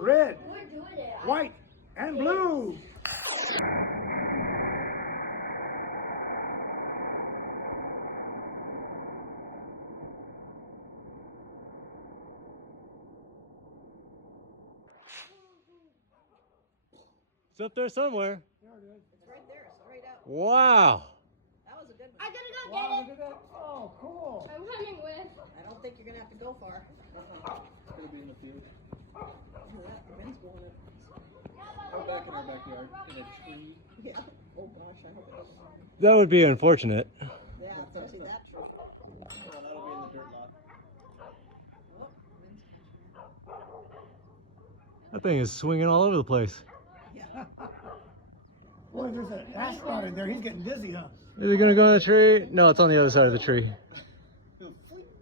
red, white, and blue. It's up there somewhere. There it is. It's right there, straight out. Wow. That was a good one. I gotta go Wow, get look at that. Oh, cool. it. I'm running with. I don't think you're gonna have to go far. It's gonna be in the field. Look at that, the wind's blowing it. Or back in our backyard, in a tree. Yeah. Oh gosh, I hope it doesn't. That would be unfortunate. Yeah, don't see that true. Oh, that'll be in the dirt lot. Oh, wind's That thing is swinging all over the place. yeah. Boy, there's an astronaut in there. He's getting dizzy, huh? Is it gonna go in the tree? No, it's on the other side of the tree.